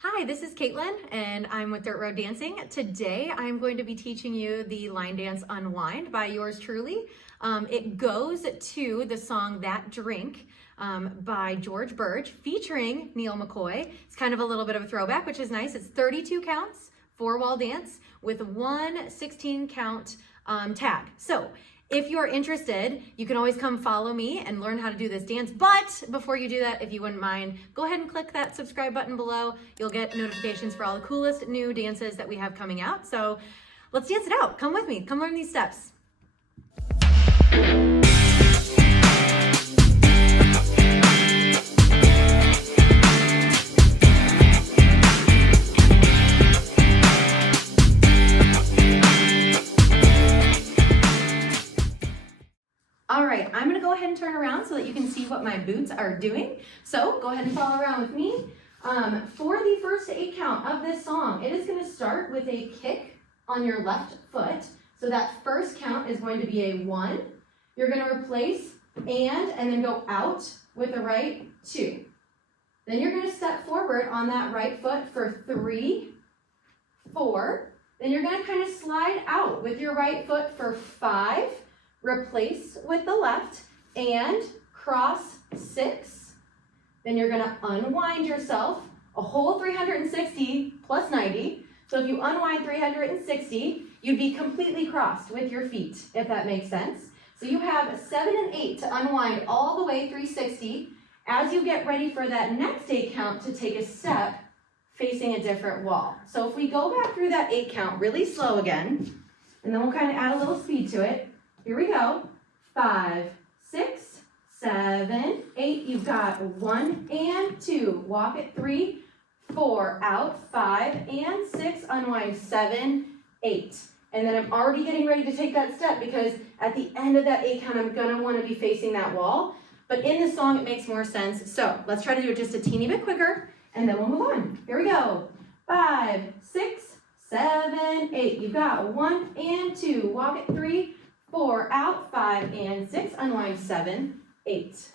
Hi, this is Kaitlin and I'm with Dirt Road Dancing. Today I'm going to be teaching you the line dance Unwind by yours truly. It goes to the song That Drink by Birge featuring McCoy. It's kind of a little bit of a throwback, which is nice. It's 32 counts, 4-wall dance with one 16 count tag. So if you're interested, you can always come follow me and learn how to do this dance. But before you do that, if you wouldn't mind, go ahead and click that subscribe button below. You'll get notifications for all the coolest new dances that we have coming out. So let's dance it out. Come with me. Come learn these steps. All right, I'm gonna go ahead and turn around so that you can see what my boots are doing. So go ahead and follow around with me. For the first 8 count of this song, it is gonna start with a kick on your left foot. So that first count is going to be a 1. You're gonna replace and then go out with the right 2. Then you're gonna step forward on that right foot for 3, 4. Then you're gonna kind of slide out with your right foot for 5. Replace with the left and cross 6. Then you're gonna unwind yourself a whole 360 plus 90. So if you unwind 360, you'd be completely crossed with your feet, if that makes sense. So you have 7 and 8 to unwind all the way 360 as you get ready for that next 8 count to take a step facing a different wall. So if we go back through that 8 count really slow again, and then we'll kind of add a little speed to it. Here we go. 5, 6, 7, 8. You've got 1 and 2. Walk it 3, 4, out, 5 and 6. Unwind 7, 8. And then I'm already getting ready to take that step because at the end of that 8 count, I'm gonna want to be facing that wall. But in the song, it makes more sense. So let's try to do it just a teeny bit quicker, and then we'll move on. Here we go. 5, 6, 7, 8. You've got 1 and 2. Walk it 3, 4, out, 5 and 6, unwind 7, 8.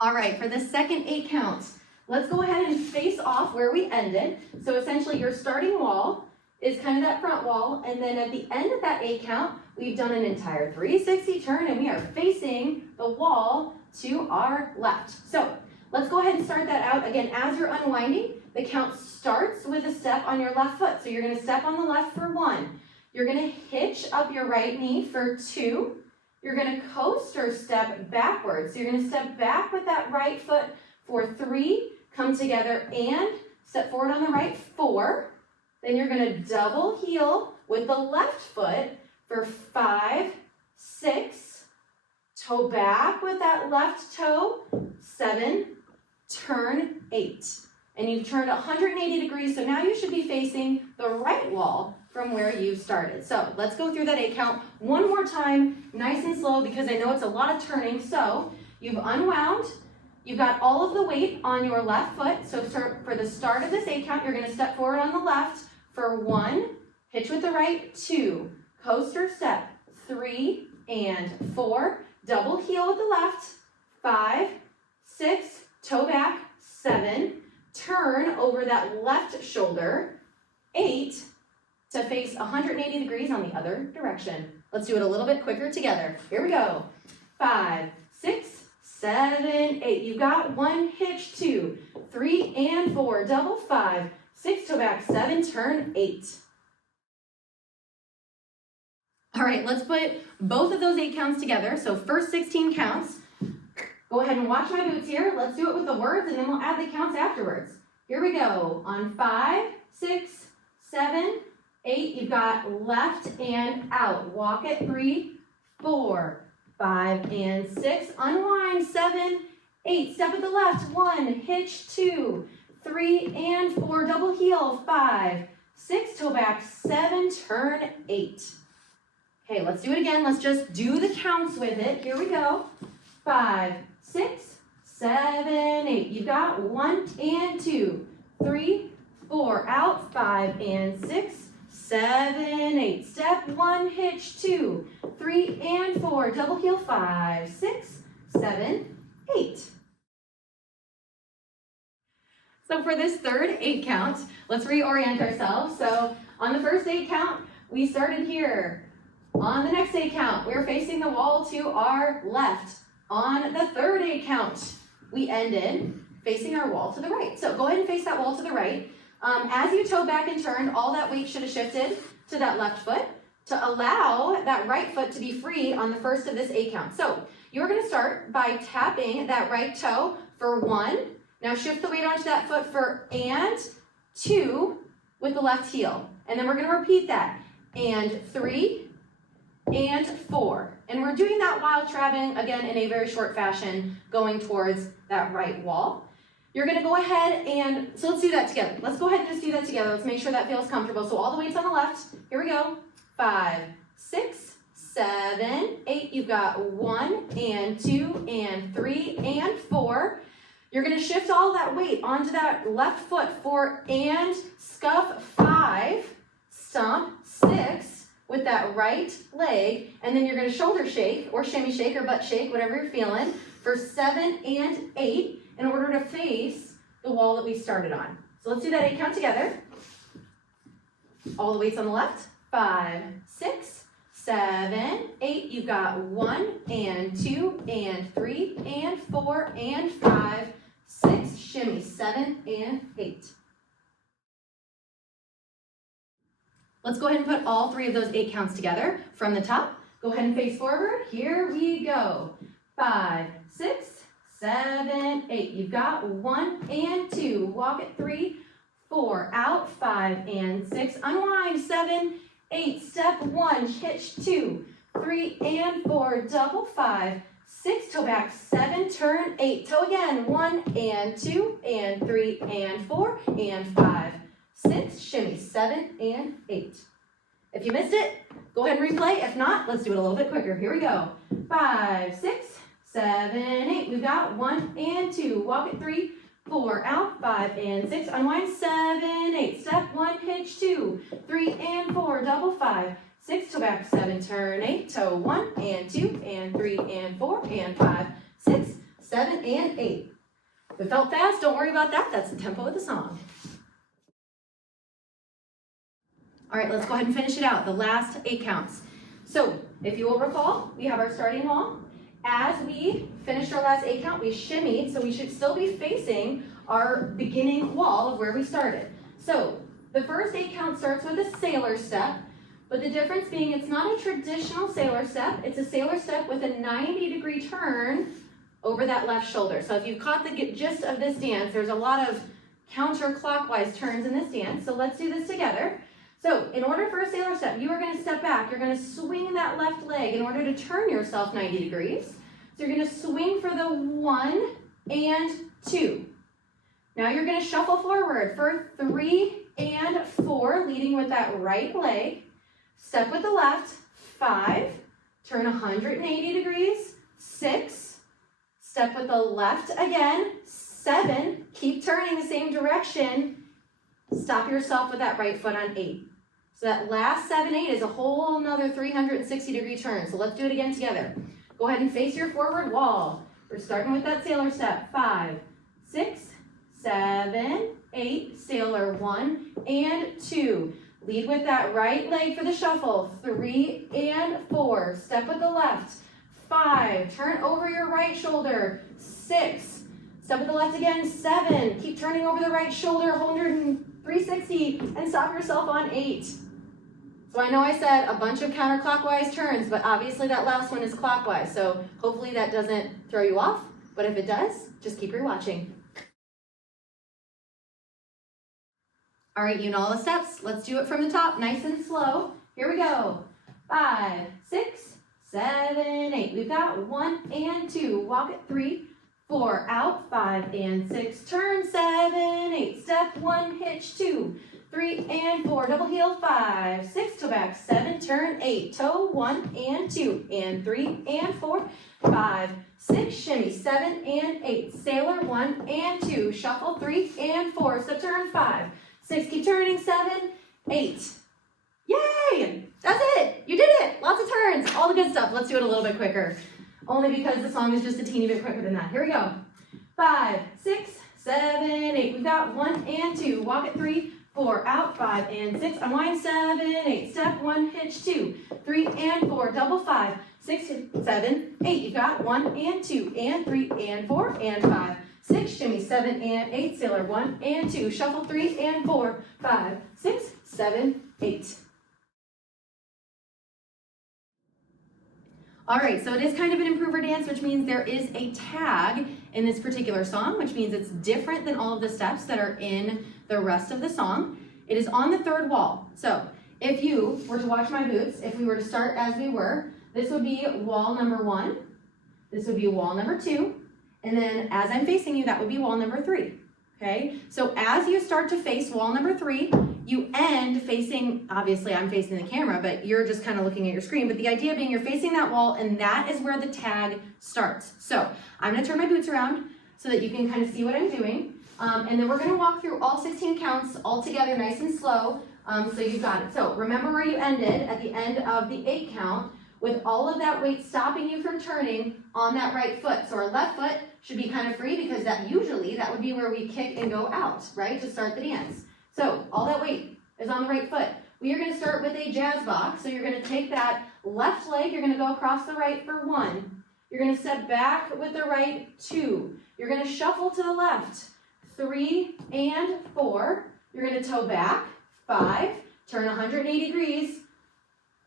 All right, for the second 8 counts, let's go ahead and face off where we ended. So essentially your starting wall is kind of that front wall, and then at the end of that 8 count, we've done an entire 360 turn and we are facing the wall to our left. So let's go ahead and start that out. Again, as you're unwinding, the count starts with a step on your left foot. So you're gonna step on the left for 1. You're gonna hitch up your right knee for 2. You're gonna coaster step backwards. So you're gonna step back with that right foot for 3, come together and step forward on the right 4. Then you're gonna double heel with the left foot for 5, 6, toe back with that left toe, 7, turn 8. And you've turned 180 degrees, so now you should be facing the right wall from where you started. So let's go through that 8 count one more time, nice and slow, because I know it's a lot of turning. So you've unwound, you've got all of the weight on your left foot. So for the start of this 8 count, you're gonna step forward on the left for 1, hitch with the right, 2, coaster step, 3 and 4, double heel with the left, 5, 6, toe back, 7, turn over that left shoulder, 8, to face 180 degrees on the other direction. Let's do it a little bit quicker together. Here we go. 5, 6, 7, 8. You got 1, hitch, 2, 3 and 4, double 5, 6, toe back, 7, turn 8. All right, let's put both of those 8 counts together. So first 16 counts. Go ahead and watch my boots here. Let's do it with the words and then we'll add the counts afterwards. Here we go. On 5, 6, 7, 8, you've got left and out. Walk it 3, 4, 5 and 6. Unwind 7, 8. Step with the left. 1, hitch 2, 3 and 4. Double heel 5, 6. Toe back 7. Turn 8. Okay, let's do it again. Let's just do the counts with it. Here we go. 5, 6, 7, 8. You've got 1 and 2, 3, 4. Out 5 and 6. 7, 8. Step 1, hitch 2, 3 and 4. Double heel 5, 6, 7, 8. So for this third 8 count, let's reorient ourselves. So on the first 8 count, we started here. On the next 8 count, we're facing the wall to our left. On the third 8 count, we ended facing our wall to the right. So go ahead and face that wall to the right. As you toe back and turned, all that weight should have shifted to that left foot to allow that right foot to be free on the first of this 8 count. So you're going to start by tapping that right toe for 1. Now shift the weight onto that foot for and 2 with the left heel. And then we're going to repeat that. And 3 and 4. And we're doing that while traveling, again, in a very short fashion, going towards that right wall. You're going to go ahead and, so let's do that together. Let's go ahead and just do that together. Let's make sure that feels comfortable. So all the weights on the left. Here we go. 5, 6, 7, 8. You've got 1 and 2 and 3 and 4. You're going to shift all that weight onto that left foot for and scuff 5, stomp 6 with that right leg, and then you're going to shoulder shake or shimmy shake or butt shake, whatever you're feeling, for 7 and 8 in order to face the wall that we started on. So let's do that 8 count together. All the weights on the left. 5, 6, 7, 8. You've got 1 and 2 and 3 and 4 and 5, 6, shimmy, 7 and 8. Let's go ahead and put all 3 of those 8 counts together from the top. Go ahead and face forward. Here we go. 5, 6, 7, 8. You've got 1 and 2. Walk it 3, 4. Out. 5 and 6. Unwind. 7, 8. Step 1. Hitch 2, 3 and 4. Double 5, 6. Toe back. 7. Turn 8. Toe again. 1 and 2 and 3 and 4 and 5, 6. Shimmy. 7 and 8. If you missed it, go ahead and replay. If not, let's do it a little bit quicker. Here we go. 5, 6, 7, 8. We've got 1 and 2. Walk it 3, 4. Out. 5 and 6. Unwind. 7, 8. Step 1. Hitch 2, 3 and 4. Double 5, 6. Toe back. 7. Turn 8. Toe 1 and 2 and 3 and 4 and 5, 6, 7 and 8. If it felt fast, don't worry about that. That's the tempo of the song. All right, let's go ahead and finish it out. The last 8 counts. So if you will recall, we have our starting wall. As we finished our last 8 count, we shimmied, so we should still be facing our beginning wall of where we started. So the first 8 count starts with a sailor step, but the difference being it's not a traditional sailor step. It's a sailor step with a 90-degree turn over that left shoulder. So if you've caught the gist of this dance, there's a lot of counterclockwise turns in this dance. So let's do this together. So in order for a sailor step, you are going to step back. You're going to swing that left leg in order to turn yourself 90 degrees. So you're going to swing for the 1 and 2. Now you're going to shuffle forward for 3 and 4, leading with that right leg. Step with the left, 5, turn 180 degrees, 6. Step with the left again, 7. Keep turning the same direction. Stop yourself with that right foot on 8. So that last 7, 8 is a whole another 360-degree turn. So let's do it again together. Go ahead and face your forward wall. We're starting with that sailor step. 5, 6, 7, 8. Sailor 1 and 2. Lead with that right leg for the shuffle. 3 and 4. Step with the left. 5. Turn over your right shoulder. 6. Step with the left again. 7. Keep turning over the right shoulder. 360 and stop yourself on 8. So I know I said a bunch of counterclockwise turns, but obviously that last one is clockwise. So hopefully that doesn't throw you off. But if it does, just keep rewatching. All right, you know all the steps. Let's do it from the top, nice and slow. Here we go. 5, 6, 7, 8. We've got 1 and 2. Walk it 3, 4. Out. 5 and 6. Turn 7, 8. Step 1. Hitch 2, 3 and 4. Double heel. 5, 6. Toe back. 7. Turn 8. Toe 1 and 2 and 3 and 4. 5, 6. Shimmy. 7 and 8. Sailor 1 and 2. Shuffle 3 and 4. Step turn 5. 6, keep turning, 7, 8. Yay! That's it! You did it! Lots of turns, all the good stuff. Let's do it a little bit quicker. Only because the song is just a teeny bit quicker than that. Here we go. 5, 6, 7, 8. We've got 1 and 2. Walk it 3, 4, out, 5 and 6. Unwind 7, 8. Step 1, hitch 2, 3 and 4. Double 5, 6, 7, 8. You've got 1 and 2 and 3 and 4 and 5, 6. Shimmy 7 and 8. Sailor 1 and 2. Shuffle 3 and 4, 5, 6, 7, 8. All right, so it is kind of an improver dance, which means there is a tag in this particular song, which means it's different than all of the steps that are in the rest of the song. It is on the 3rd wall. So if you were to watch my boots, if we were to start as we were, this would be wall number 1, this would be wall number 2, and then as I'm facing you, that would be wall number 3. Okay, so as you start to face wall number 3, you end facing, obviously I'm facing the camera, but you're just kind of looking at your screen, but the idea being you're facing that wall and that is where the tag starts. So I'm gonna turn my boots around so that you can kind of see what I'm doing. And then we're gonna walk through all 16 counts all together nice and slow, so you've got it. So remember where you ended at the end of the 8 count with all of that weight stopping you from turning on that right foot. So our left foot should be kind of free because that would be where we kick and go out, right, to start the dance. So all that weight is on the right foot. We are going to start with a jazz box. So you're going to take that left leg, you're going to go across the right for 1. You're going to step back with the right 2. You're going to shuffle to the left 3 and 4. You're going to toe back 5, turn 180 degrees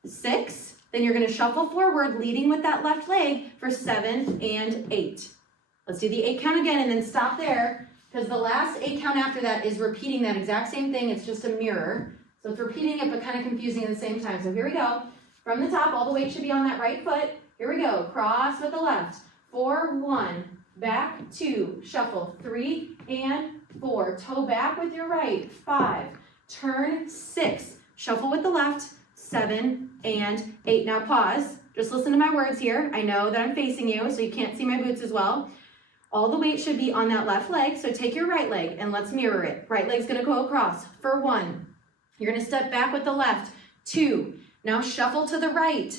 6. Then you're going to shuffle forward, leading with that left leg for 7 and 8. Let's do the 8 count again and then stop there because the last 8 count after that is repeating that exact same thing. It's just a mirror. So it's repeating it but kind of confusing at the same time. So here we go. From the top, all the weight should be on that right foot. Here we go. Cross with the left. 4, 1, back 2, shuffle 3 and 4. Toe back with your right. 5, turn 6, shuffle with the left. 7 and 8. Now pause. Just listen to my words here. I know that I'm facing you, so you can't see my boots as well. All the weight should be on that left leg, so take your right leg and let's mirror it. Right leg's gonna go across for 1. You're gonna step back with the left. 2. Now shuffle to the right.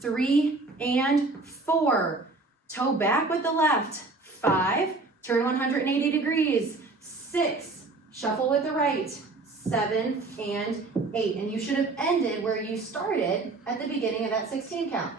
3 and 4. Toe back with the left. 5. Turn 180 degrees. 6. Shuffle with the right. 7 and 8. And you should have ended where you started at the beginning of that 16 count.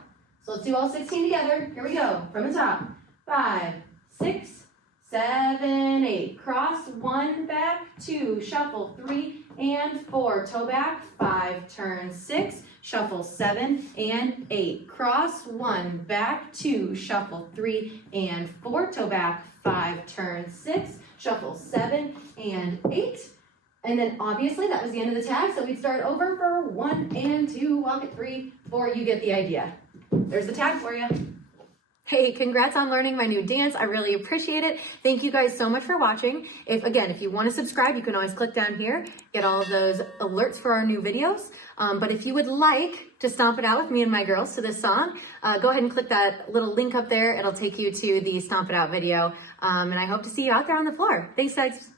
So let's do all 16 together. Here we go. From the top. 5, 6, 7, 8. Cross 1, back 2. Shuffle 3 and 4. Toe back 5. Turn 6. Shuffle 7 and 8. Cross 1, back 2. Shuffle 3 and 4. Toe back 5. Turn 6. Shuffle 7 and 8. And then obviously that was the end of the tag, so we'd start over for 1 and 2, walk it 3, 4, you get the idea. There's the tag for you. Hey, congrats on learning my new dance. I really appreciate it. Thank you guys so much for watching. If you want to subscribe, you can always click down here, get all of those alerts for our new videos. But if you would like to stomp it out with me and my girls to this song, go ahead and click that little link up there. It'll take you to the Stomp It Out video. And I hope to see you out there on the floor. Thanks, guys.